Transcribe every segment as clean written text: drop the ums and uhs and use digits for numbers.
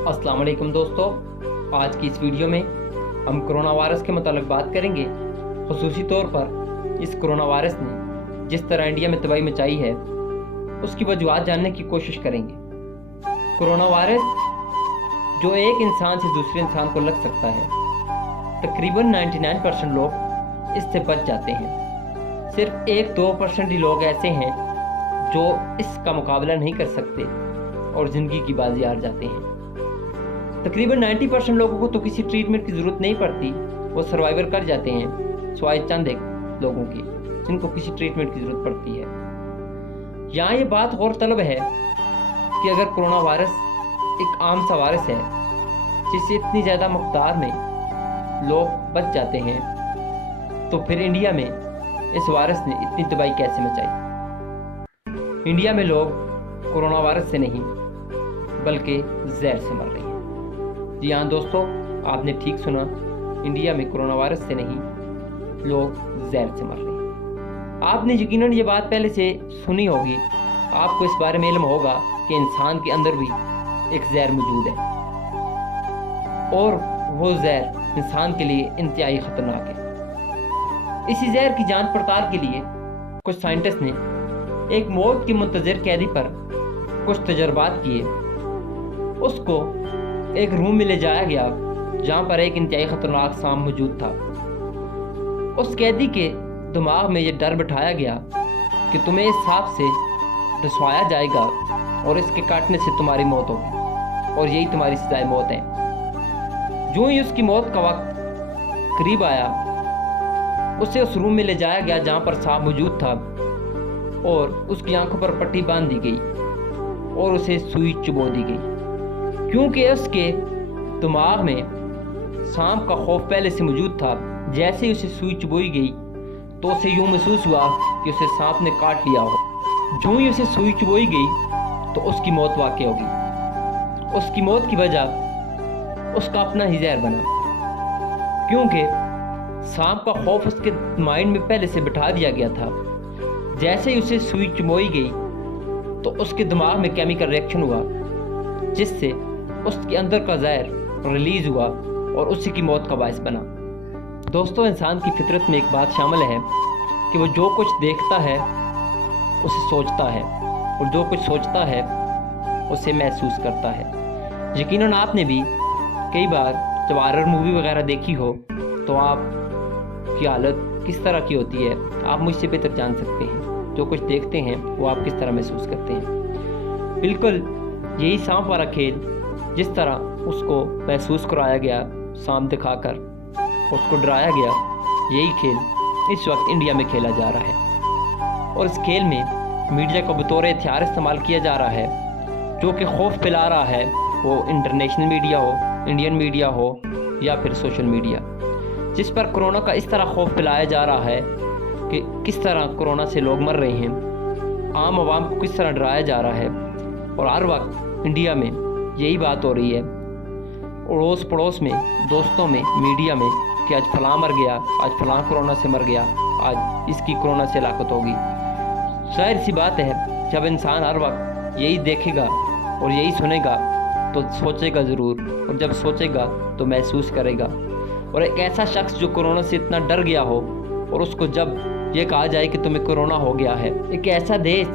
अस्सलाम वालेकुम दोस्तों, आज की इस वीडियो में हम कोरोना वायरस के मुतालिक बात करेंगे। ख़ुसूसी तौर पर इस कोरोना वायरस ने जिस तरह इंडिया में तबाही मचाई है उसकी वजूहत जानने की कोशिश करेंगे। कोरोना वायरस जो एक इंसान से दूसरे इंसान को लग सकता है, तकरीबन 99% लोग इससे बच जाते हैं। सिर्फ 1-2% ही लोग ऐसे हैं जो इसका मुकाबला नहीं कर सकते और ज़िंदगी की बाजी हार जाते हैं। तकरीबन 90% लोगों को तो किसी ट्रीटमेंट की ज़रूरत नहीं पड़ती, वो सर्वाइवर कर जाते हैं, सिवाय चंद एक लोगों की जिनको किसी ट्रीटमेंट की ज़रूरत पड़ती है। यहाँ ये बात गौरतलब है कि अगर कोरोना वायरस एक आम सा वायरस है जिससे इतनी ज़्यादा मकदार में लोग बच जाते हैं, तो फिर इंडिया में इस वायरस ने इतनी तबाही कैसे मचाई। इंडिया में लोग कोरोना वायरस से नहीं बल्कि जहर से मर रहे हैं। जी हाँ दोस्तों, आपने ठीक सुना, इंडिया में कोरोना वायरस से नहीं लोग जहर से मर रहे हैं। आपने यकीनन ये बात पहले से सुनी होगी, आपको इस बारे में इल्म होगा कि इंसान के अंदर भी एक जहर मौजूद है और वो जहर इंसान के लिए इंतहाई ख़तरनाक है। इसी जहर की जांच पड़ताल के लिए कुछ साइंटिस्ट ने एक मौत के मुंतज़िर कैदी पर कुछ तजर्बात किए। उसको एक रूम में ले जाया गया जहाँ पर एक इंतहाई ख़तरनाक सांप मौजूद था। उस कैदी के दिमाग में ये डर बिठाया गया कि तुम्हें इस सांप से डसवाया जाएगा और इसके काटने से तुम्हारी मौत होगी और यही तुम्हारी सज़ाए मौत है। जो ही उसकी मौत का वक्त करीब आया, उसे उस रूम में ले जाया गया जहाँ पर सांप मौजूद था और उसकी आंखों पर पट्टी बांध दी गई और उसे सुई चुबो दी गई, क्योंकि उसके दिमाग में सांप का खौफ पहले से मौजूद था। जैसे ही उसे सुई चुबोई गई तो उसे यूँ महसूस हुआ कि उसे सांप ने काट लिया हो। जो ही उसे सुई चुबोई गई तो उसकी मौत वाक़ई होगी। उसकी मौत की वजह उसका अपना ही जहर बना, क्योंकि सांप का खौफ उसके माइंड में पहले से बिठा दिया गया था। जैसे ही उसे सुई चुबोई गई तो उसके दिमाग में केमिकल रिएक्शन हुआ जिससे उसके अंदर का जहर रिलीज़ हुआ और उसी की मौत का बायस बना। दोस्तों, इंसान की फितरत में एक बात शामिल है कि वो जो कुछ देखता है उसे सोचता है और जो कुछ सोचता है उसे महसूस करता है। यकीनन आपने भी कई बार जब हॉरर मूवी वगैरह देखी हो तो आपकी हालत किस तरह की होती है आप मुझसे बेहतर जान सकते हैं। जो कुछ देखते हैं वो आप किस तरह महसूस करते हैं। बिल्कुल यही सांप वाला खेल जिस तरह उसको महसूस कराया गया, सांप दिखाकर उसको डराया गया, यही खेल इस वक्त इंडिया में खेला जा रहा है और इस खेल में मीडिया को बतौर हथियार इस्तेमाल किया जा रहा है, जो कि खौफ फैला रहा है, वो इंटरनेशनल मीडिया हो, इंडियन मीडिया हो या फिर सोशल मीडिया, जिस पर कोरोना का इस तरह खौफ फैलाया जा रहा है कि किस तरह कोरोना से लोग मर रहे हैं, आम आवाम को किस तरह डराया जा रहा है। और हर वक्त इंडिया में यही बात हो रही है, अड़ोस पड़ोस में, दोस्तों में, मीडिया में, कि आज फलां मर गया, आज फलां कोरोना से मर गया, आज इसकी कोरोना से हलाकत होगी। जाहिर सी बात है, जब इंसान हर वक्त यही देखेगा और यही सुनेगा तो सोचेगा ज़रूर, और जब सोचेगा तो महसूस करेगा। और एक ऐसा शख्स जो कोरोना से इतना डर गया हो और उसको जब ये कहा जाए कि तुम्हें कोरोना हो गया है, एक ऐसा देश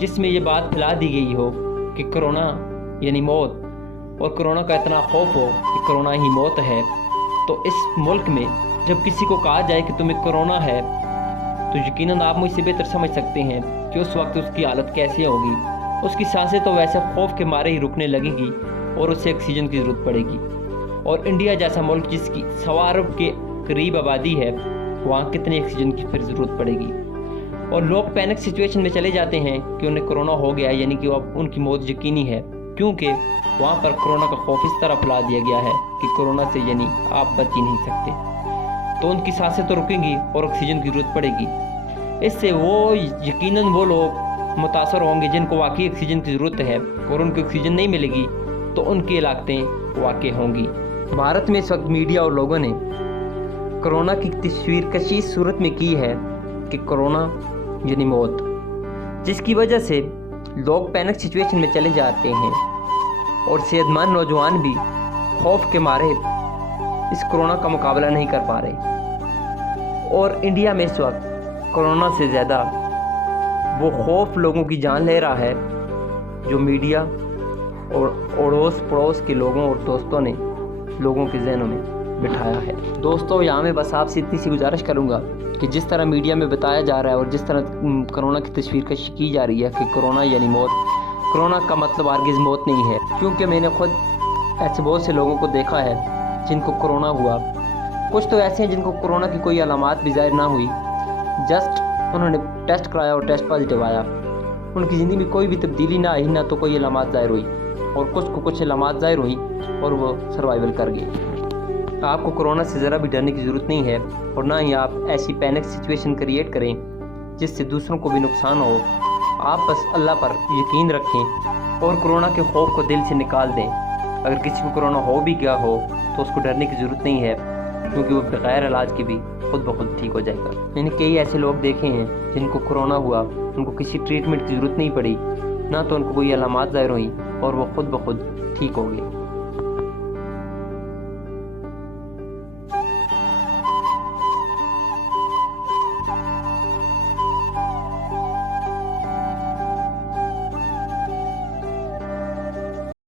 जिसमें ये बात फैला दी गई हो कि कोरोना यानी मौत और कोरोना का इतना खौफ हो कि कोरोना ही मौत है, तो इस मुल्क में जब किसी को कहा जाए कि तुम्हें कोरोना है तो यकीनन आप मुझसे बेहतर समझ सकते हैं कि उस वक्त उसकी हालत कैसी होगी। उसकी सांसें तो वैसे खौफ के मारे ही रुकने लगेगी और उसे ऑक्सीजन की ज़रूरत पड़ेगी। और इंडिया जैसा मुल्क जिसकी 1.25 अरब के करीब आबादी है, वहाँ कितनी ऑक्सीजन की फिर ज़रूरत पड़ेगी। और लोग पैनिक सिचुएशन में चले जाते हैं कि उन्हें कोरोना हो गया, यानी कि अब उनकी मौत यकीनी है, क्योंकि वहाँ पर कोरोना का खौफ इस तरह फैला दिया गया है कि कोरोना से यानी आप बच ही नहीं सकते। तो उनकी सांसें तो रुकेंगी और ऑक्सीजन की ज़रूरत पड़ेगी। इससे वो यकीनन वो लोग मुतासर होंगे जिनको वाकई ऑक्सीजन की ज़रूरत है, और उनको ऑक्सीजन नहीं मिलेगी तो उनकी हलाकतें वाक़ई होंगी। भारत में इस वक्त मीडिया और लोगों ने कोरोना की तस्वीर कशी सूरत में की है कि कोरोना यानी मौत, जिसकी वजह से लोग पैनिक सिचुएशन में चले जाते हैं اور صحت مند نوجوان بھی خوف کے مارے اس کرونا کا مقابلہ نہیں کر پا رہے، اور انڈیا میں اس وقت کرونا سے زیادہ وہ خوف لوگوں کی جان لے رہا ہے جو میڈیا اور اڑوس پڑوس کے لوگوں اور دوستوں نے لوگوں کے ذہنوں میں بٹھایا ہے۔ دوستوں، یہاں میں بس آپ سے اتنی سی گزارش کروں گا کہ جس طرح میڈیا میں بتایا جا رہا ہے اور جس طرح کرونا کی تصویر کشی کی جا رہی ہے کہ کرونا یعنی موت، کرونا کا مطلب ہرگز موت نہیں ہے، کیونکہ میں نے خود ایسے بہت سے لوگوں کو دیکھا ہے جن کو کرونا ہوا۔ کچھ تو ایسے ہیں جن کو کرونا کی کوئی علامات بھی ظاہر نہ ہوئی، جسٹ انہوں نے ٹیسٹ کرایا اور ٹیسٹ پازیٹیو آیا، ان کی زندگی میں کوئی بھی تبدیلی نہ آئی، نہ تو کوئی علامات ظاہر ہوئی، اور کچھ کو کچھ علامات ظاہر ہوئیں اور وہ سروائیول کر گئے۔ آپ کو کرونا سے ذرا بھی ڈرنے کی ضرورت نہیں ہے، اور نہ ہی آپ ایسی پینک سچویشن کریٹ کریں جس سے دوسروں کو بھی نقصان ہو۔ آپ بس اللہ پر یقین رکھیں اور کرونا کے خوف کو دل سے نکال دیں۔ اگر کسی کو کرونا ہو بھی گیا ہو تو اس کو ڈرنے کی ضرورت نہیں ہے، کیونکہ وہ بغیر علاج کے بھی خود بخود ٹھیک ہو جائے گا۔ میں نے کئی ایسے لوگ دیکھے ہیں جن کو کرونا ہوا، ان کو کسی ٹریٹمنٹ کی ضرورت نہیں پڑی، نہ تو ان کو کوئی علامات ظاہر ہوئیں، اور وہ خود بخود ٹھیک ہو گئے۔